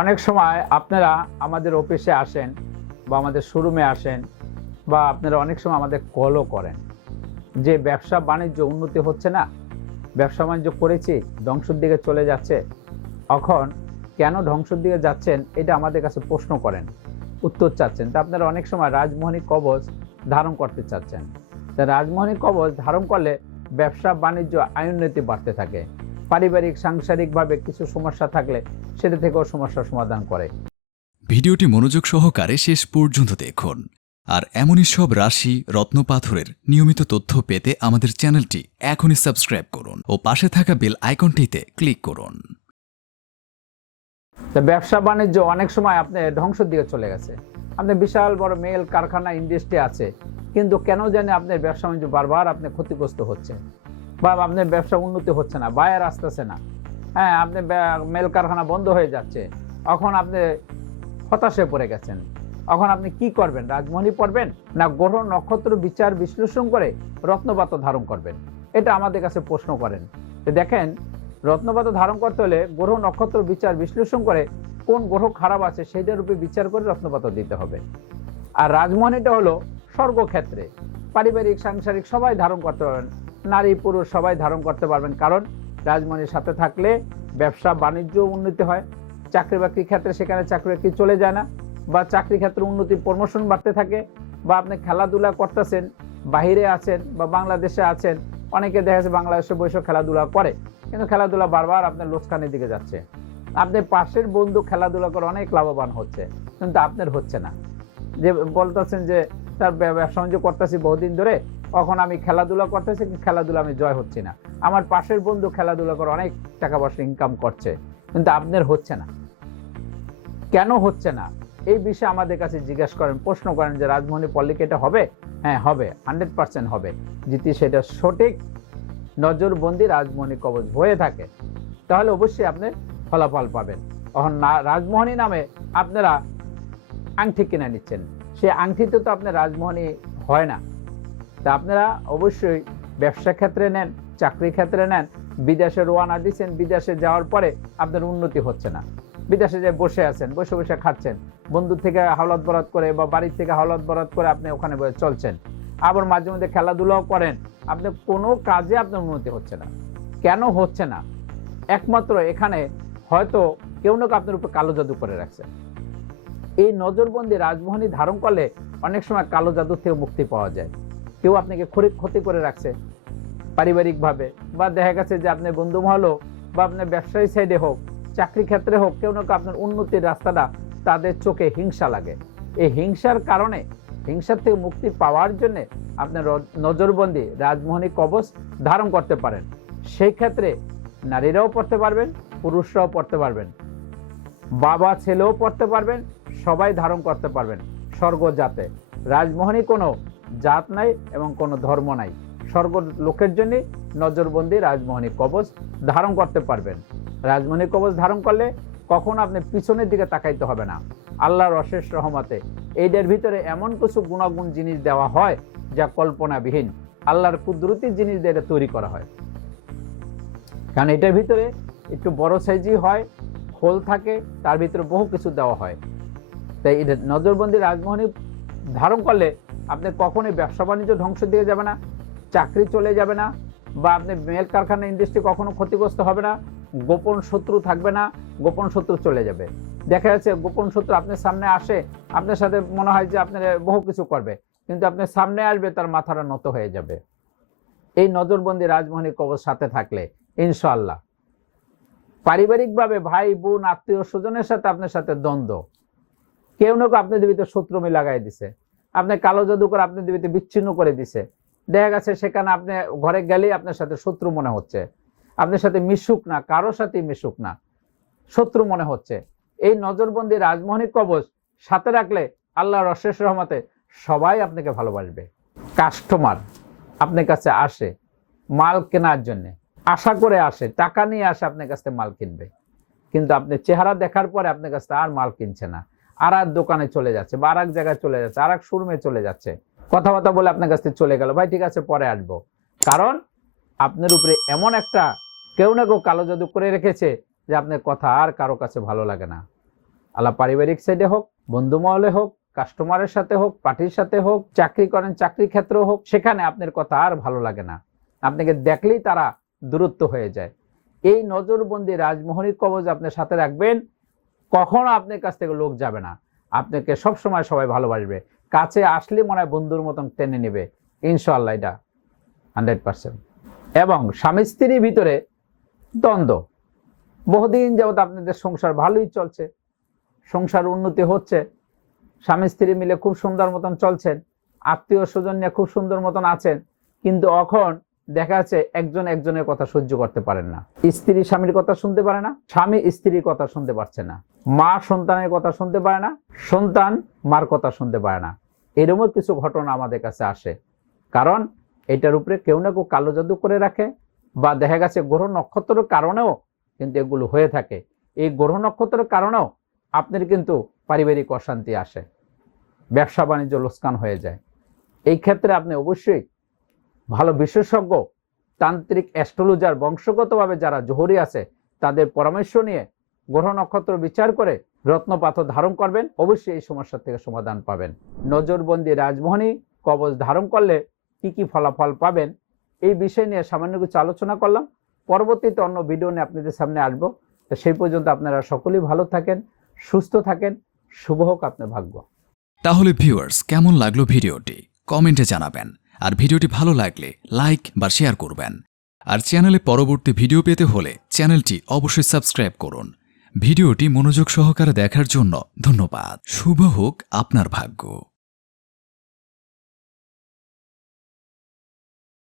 অনেক সময় আপনারা আমাদের অফিসে আসেন বা আমাদের শোরুমে আসেন বা আপনারা অনেক সময় আমাদের কলও করেন যে ব্যবসা বাণিজ্য উন্নতি হচ্ছে না, ব্যবসা বাণিজ্য করেছি ধ্বংসের দিকে চলে যাচ্ছে। এখন কেন ধ্বংসের দিকে যাচ্ছেন এটা আমাদের কাছে প্রশ্ন করেন, উত্তর চাচ্ছেন। তা আপনারা অনেক সময় রাজমোহনী কবচ ধারণ করতে চাচ্ছেন। তা রাজমোহনী কবচ ধারণ করলে ব্যবসা বাণিজ্য আয়োন্নতি বাড়তে থাকে। পারিবারিক সাংসারিকভাবে কিছু সমস্যা থাকলে সেটা থেকেও সমস্যার সমাধান করে। ভিডিওটি মনোযোগ সহকারে শেষ পর্যন্ত দেখুন। আর এমনই সব রাশি রত্নপাথরের নিয়মিত তথ্য পেতে আমাদের চ্যানেলটি এখনই সাবস্ক্রাইব করুন ও পাশে থাকা বেল আইকনটিতে ক্লিক করুন। ব্যবসা বাণিজ্য অনেক সময় আপনি ধ্বংসের দিকে চলে গেছে। আপনার বিশাল বড় মেল কারখানা ইন্ডাস্ট্রি আছে, কিন্তু কেন জানে আপনার ব্যবসা বাণিজ্য বারবার আপনি ক্ষতিগ্রস্ত হচ্ছে বা আপনার ব্যবসা উন্নতি হচ্ছে না, বায়ার আসতেছে না। হ্যাঁ, আপনি মেল কারখানা বন্ধ হয়ে যাচ্ছে। এখন আপনি হতাশে পড়ে গেছেন। এখন আপনি কি করবেন? রাজমোহনী পড়বেন না গ্রহ নক্ষত্র বিচার বিশ্লেষণ করে রত্নপাত ধারণ করবেন? এটা আমাদের কাছে প্রশ্ন করেন। দেখেন, রত্নপাত ধারণ করতে হলে গ্রহ নক্ষত্র বিচার বিশ্লেষণ করে কোন গ্রহ খারাপ আছে সেইটার উপরে বিচার করে রত্নপাত দিতে হবে। আর রাজমোহনীটা হলো স্বর্গক্ষেত্রে পারিবারিক সাংসারিক সবাই ধারণ করতে পারবেন, নারী পুরুষ সবাই ধারণ করতে পারবেন। কারণ রাজমোহনীর সাথে থাকলে ব্যবসা বাণিজ্য উন্নতি হয়, চাকরি বাকরির ক্ষেত্রে সেখানে চাকরি বাকরি চলে যায় না, বা চাকরি ক্ষেত্রে উন্নতি প্রমোশন বাড়তে থাকে। বা আপনি খেলাধুলা করতেছেন, বাহিরে আছেন বা বাংলাদেশে আছেন, অনেকে দেখা যাচ্ছে বাংলাদেশে বসে খেলাধুলা করে, কিন্তু খেলাধুলা বারবার আপনার লোকসানের দিকে যাচ্ছে। আপনি পাশের বন্ধু খেলাধুলা করে অনেক লাভবান হচ্ছে, কিন্তু আপনার হচ্ছে না। যে বলতেছেন যে তার ব্যবসা বাণিজ্য করতেছি বহুদিন ধরে, কখন আমি খেলাধুলা করতেছি, খেলাধুলা আমি জয় হচ্ছি না। আমার পাশের বন্ধু খেলাধুলা করে অনেক টাকা পয়সা ইনকাম করছে, কিন্তু আপনার হচ্ছে না। কেন হচ্ছে না এই বিষয়ে আমাদের কাছে জিজ্ঞাসা করেন, প্রশ্ন করেন যে রাজমোহনী পড়লে কি এটা হবে? হ্যাঁ হবে, 100% হবে যদি সেটা সঠিক নজরবন্দি রাজমোহনী কবচ হয়ে থাকে, তাহলে অবশ্যই আপনি ফলাফল পাবেন। তখন না রাজমোহনী নামে আপনারা আংটি কিনে নিচ্ছেন, সেই আংটিতে তো আপনার রাজমোহনী হয় না। তা আপনারা অবশ্যই ব্যবসা ক্ষেত্রে নেন, চাকরি ক্ষেত্রে নেন। বিদেশে রওনা দিচ্ছেন, বিদেশে যাওয়ার পরে আপনার উন্নতি হচ্ছে না, বিদেশে যে বসে আছেন, বসে বসে খাচ্ছেন, বন্ধুর থেকে হাওলাত বরাত করে বা বাড়ির থেকে হাওলাত বরাত করে আপনি ওখানে চলছেন। আবার মাঝে মধ্যে খেলাধুলাও করেন, আপনি কোনো কাজে আপনার উন্নতি হচ্ছে না। কেন হচ্ছে না? একমাত্র এখানে হয়তো কেউ না কেউ আপনার উপর কালো জাদু করে রাখছে। এই নজরবন্দি রাজমোহনী ধারণ করলে অনেক সময় কালো জাদু থেকে মুক্তি পাওয়া যায়। কেউ আপনাকে ক্ষতি করে রাখছে পারিবারিকভাবে, বা দেখা গেছে যে আপনার বন্ধু মহল বা আপনার ব্যবসায়ী সাইডে হোক, চাকরি ক্ষেত্রে হোক, কেউ না কেউ আপনার উন্নতির রাস্তাটা তাদের চোখে হিংসা লাগে। এই হিংসার কারণে, হিংসার থেকে মুক্তি পাওয়ার জন্য আপনার নজরবন্দি রাজমোহনী কবচ ধারণ করতে পারেন। সেই ক্ষেত্রে নারীরাও পড়তে পারবেন, পুরুষরাও পড়তে পারবেন, বাবা ছেলেও পড়তে পারবেন, সবাই ধারণ করতে পারবেন। স্বর্গ জাতে রাজমোহনী কোনো জাত নাই এবং কোনো ধর্ম নাই। স্বর্গ লোকের জন্য নজরবন্দি রাজমোহনী কবচ ধারণ করতে পারবেন। রাজমোহনী কবচ ধারণ করলে কখনো আপনি পিছনের দিকে তাকাইতে হবে না। আল্লাহর অশেষ রহমতে এইটার ভিতরে এমন কিছু গুণাগুণ জিনিস দেওয়া হয় যা কল্পনাবিহীন। আল্লাহর কুদরতি জিনিস দিয়ে এটা তৈরি করা হয়, কারণ এটার ভিতরে একটু বড় সাইজই হয়, খোল থাকে, তার ভিতরে বহু কিছু দেওয়া হয়। তাই এটা নজরবন্দি রাজমোহনী ধারণ করলে আপনি কখনোই ব্যবসা বাণিজ্য ধ্বংসের দিকে যাবে না, চাকরি চলে যাবে না, বা আপনি মেল কারখানা ইন্ডাস্ট্রি কখনো ক্ষতিগ্রস্ত হবে না, গোপন শত্রু থাকবে না, গোপন শত্রু চলে যাবে। দেখা যাচ্ছে গোপন শত্রু আপনার সামনে আসে, আপনার সাথে মনে হয় যে আপনার বহু কিছু করবে, কিন্তু আপনার সামনে আসবে তার মাথাটা নত হয়ে যাবে। এই নজরবন্দি রাজমোহনী কবচ সাথে থাকলে ইনশাআল্লাহ পারিবারিকভাবে ভাই বোন আত্মীয় স্বজনের সাথে আপনার সাথে দ্বন্দ্ব, কেউ না কেউ আপনাদের ভিতরে শত্রুমি লাগাই দিছে, আপনি কালো জাদু করে আপনাদের ভিতরে বিচ্ছিন্ন করে দিছে। দেখা গেছে সেখানে আপনি ঘরে গেলেই আপনার সাথে শত্রু মনে হচ্ছে, আপনার সাথে মিশুক না, কারোর সাথে মিশুক না, শত্রু মনে হচ্ছে। এই নজরবন্দি রাজমোহনী কবচ সাথে রাখলে আল্লাহর অশেষ রহমতে সবাই আপনাকে ভালোবাসবে। কাস্টমার আপনার কাছে আসে মাল কেনার জন্য, আশা করে আসে, টাকা নিয়ে আসে আপনার কাছে মাল কিনবে, কিন্তু আপনি চেহারা দেখার পরে আপনার কাছে আর মাল কিনছে না, আর এক দোকানে চলে যাচ্ছে, বা আর এক জায়গায় চলে যাচ্ছে, আর এক শোরুমে চলে যাচ্ছে, কথাবার্তা বলে আপনার কাছ থেকে চলে গেল, ভাই ঠিক আছে পরে আসবো। কারণ আপনার উপরে এমন একটা কেউ না কেউ কালো জাদু করে রেখেছে যে আপনার কথা আর কারো কাছে ভালো লাগে না। আলা পারিবারিক সাইডে হোক, বন্ধু মহলে হোক, কাস্টমারের সাথে হোক, পার্টির সাথে হোক, চাকরি করেন চাকরি ক্ষেত্রে হোক, সেখানে আপনার কথা আর ভালো লাগে না, আপনাকে দেখলেই তারা দূরত্ব হয়ে যায়। এই নজরবন্দি রাজমোহনী কবজ আপনার সাথে রাখবেন, কখনো আপনার কাছ থেকে লোক যাবে না, আপনাকে সবসময় সবাই ভালোবাসবে, কাছে আসলে মনে হয় বন্ধুর মতন টেনে নেবে, ইনশাআল্লাহ এটা 100%। এবং স্বামী স্ত্রীর ভিতরে দ্বন্দ্ব, বহুদিন যাবত আপনাদের সংসার ভালোই চলছে, সংসার উন্নতি হচ্ছে, স্বামী স্ত্রী মিলে খুব সুন্দর মতন চলছেন, আত্মীয় স্বজন নিয়ে খুব সুন্দর মতন আছেন, কিন্তু এখন দেখা যাচ্ছে একজন একজনের কথা সহ্য করতে পারেন না। স্ত্রী স্বামীর কথা শুনতে পারে না, স্বামী স্ত্রীর কথা শুনতে পারছে না, মা সন্তানের কথা শুনতে পারে না, সন্তান মার কথা শুনতে পারে না। এরকম কিছু ঘটনা আমাদের কাছে আসে, কারণ এটার উপরে কেউ না কেউ কালো জাদু করে রাখে, বা দেখা গেছে গ্রহ নক্ষত্রের কারণেও কিন্তু এগুলো হয়ে থাকে। এই গ্রহ নক্ষত্রের কারণেও আপনার কিন্তু পারিবারিক অশান্তি আসে, ব্যবসা বাণিজ্য লোকসান হয়ে যায়। এই ক্ষেত্রে আপনি অবশ্যই ভালো বিশেষজ্ঞ তান্ত্রিক অ্যাস্ট্রোলজার বংশগতভাবে যারা জোহরি আছে তাদের পরামর্শ নিয়ে গ্রহ নক্ষত্র বিচার করে রত্নপাথর ধারণ করবেন, অবশ্যই এই সমস্যা থেকে সমাধান পাবেন। নজরবন্দি রাজমোহনী কবচ ধারণ করলে কি কি ফলাফল পাবেন, এই বিষয় নিয়ে সামান্য কিছু আলোচনা করলাম। পরবর্তীতে অন্য ভিডিও নিয়ে আপনাদের সামনে আসবো। তো সেই পর্যন্ত আপনারা সকলেই ভালো থাকেন, সুস্থ থাকেন, শুভ হোক আপনার ভাগ্য। তাহলে ভিউয়ার্স, কেমন লাগলো ভিডিওটি কমেন্টে জানাবেন, আর ভিডিওটি ভালো লাগলে লাইক বা শেয়ার করবেন। আর চ্যানেলে পরবর্তী ভিডিও পেতে হলে চ্যানেলটি অবশ্যই সাবস্ক্রাইব করুন। ভিডিওটি মনোযোগ সহকারে দেখার জন্য ধন্যবাদ। শুভ হোক আপনার ভাগ্য।